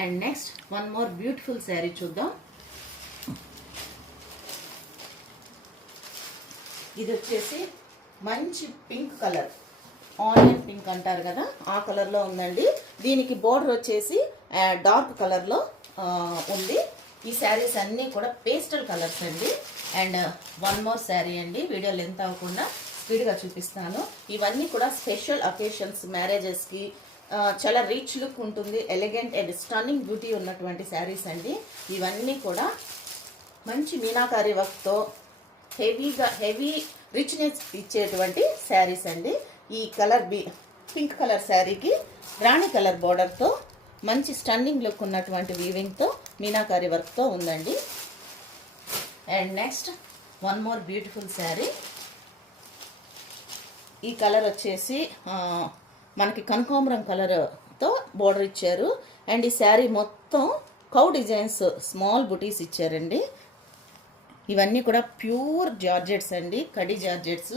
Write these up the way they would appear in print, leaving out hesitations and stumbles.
And next one more beautiful sari చూద్దాం. ఇది వచ్చేసి మంచి పింక్ కలర్, ఆనియన్ పింక్ అంటారు కదా, ఆ కలర్లో ఉందండి. దీనికి బోర్డర్ వచ్చేసి డార్క్ కలర్లో ఉంది. ఈ శారీస్ అన్నీ కూడా పేస్టల్ కలర్స్ అండి. అండ్ వన్ మోర్ శారీ అండి, వీడియో లెంత్ అవ్వకుండా స్పీడ్గా చూపిస్తాను. ఇవన్నీ కూడా స్పెషల్ అకేషన్స్, మ్యారేజెస్కి చాలా రిచ్ లుక్ ఉంటుంది, ఎలిగెంట్ అండ్ స్టన్నింగ్ బ్యూటీ ఉన్నటువంటి శారీస్ అండి. ఇవన్నీ కూడా మంచి మీనాకారి వర్క్తో హెవీ రిచ్నెస్ ఇచ్చేటువంటి శారీస్ అండి. ఈ కలర్ పింక్ కలర్ శారీకి రాణి కలర్ బోర్డర్తో మంచి స్టన్నింగ్ లుక్ ఉన్నటువంటి వీవింగ్తో మీనాకారి వర్క్తో ఉందండి. And next one more beautiful sari. ఈ కలర్ వచ్చేసి మనకి కనకాంబరం కలర్తో బోర్డర్ ఇచ్చారు. అండ్ ఈ శారీ మొత్తం కౌ డిజైన్స్, స్మాల్ బుటీస్ ఇచ్చారండి. ఇవన్నీ కూడా ప్యూర్ జార్జెట్స్ అండి, కడి జార్జెట్స్.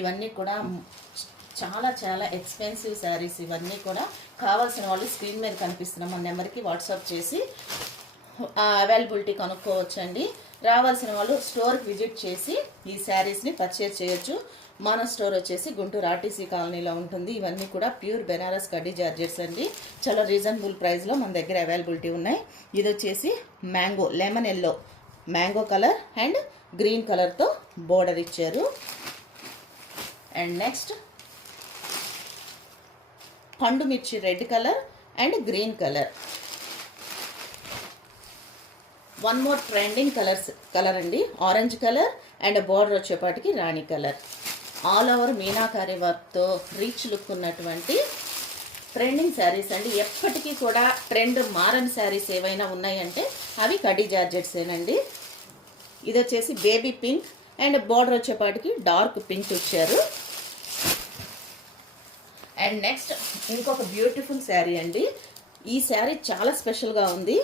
ఇవన్నీ కూడా చాలా చాలా ఎక్స్పెన్సివ్ శారీస్. ఇవన్నీ కూడా కావాల్సిన వాళ్ళు స్క్రీన్ మీద కనిపిస్తున్న మన నెంబర్కి వాట్సాప్ చేసి అవైలబిలిటీ కనుక్కోవచ్చండి. రావాల్సిన వాళ్ళు స్టోర్కి విజిట్ చేసి ఈ శారీస్ని పర్చేజ్ చేయొచ్చు. మన స్టోర్ వచ్చేసి గుంటూరు ఆర్టీసీ కాలనీలో ఉంటుంది. ఇవన్నీ కూడా ప్యూర్ బెనారస్ కడ్డీ జార్జెట్స్ అండి. చాలా రీజనబుల్ ప్రైస్లో మన దగ్గర అవైలబిలిటీ ఉన్నాయి. ఇది వచ్చేసి mango, lemon yellow, mango colour and green కలర్తో బోర్డర్ ఇచ్చారు. అండ్ నెక్స్ట్ పండు మిర్చి red colour and green colour. One more trending colour అండి, ఆరెంజ్ కలర్ అండ్ బోర్డర్ వచ్చేపాటికి రాణి కలర్. ఆల్ ఓవర్ మీనాకారి వర్క్తో రిచ్ లుక్ ఉన్నటువంటి ట్రెండింగ్ శారీస్ అండి. ఎప్పటికీ కూడా ట్రెండ్ మారని శారీస్ ఏవైనా ఉన్నాయంటే అవి కడ్డీ జార్జెట్సేనండి. ఇది వచ్చేసి బేబీ పింక్ అండ్ బోర్డర్ వచ్చేపాటికి డార్క్ పింక్ ఇచ్చారు. అండ్ నెక్స్ట్ ఇంకొక బ్యూటిఫుల్ శారీ అండి. ఈ శారీ చాలా స్పెషల్గా ఉంది.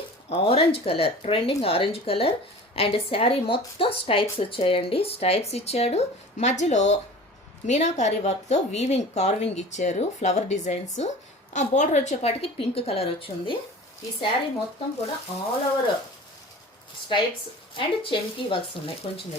Orange colour, trending orange colour and sari మొత్తం స్ట్రైప్స్ వచ్చాయండి. స్ట్రైప్స్ ఇచ్చాడు, మధ్యలో మీనాకారి వర్క్తో కార్వింగ్ ఇచ్చారు, ఫ్లవర్ డిజైన్స్. ఆ బోర్డర్ వచ్చేపాటికి పింక్ కలర్ వచ్చింది. ఈ శారీ మొత్తం కూడా ఆల్ ఓవర్ స్ట్రైప్స్ అండ్ చెమ్కీ వర్క్స్ ఉన్నాయి. కొంచెం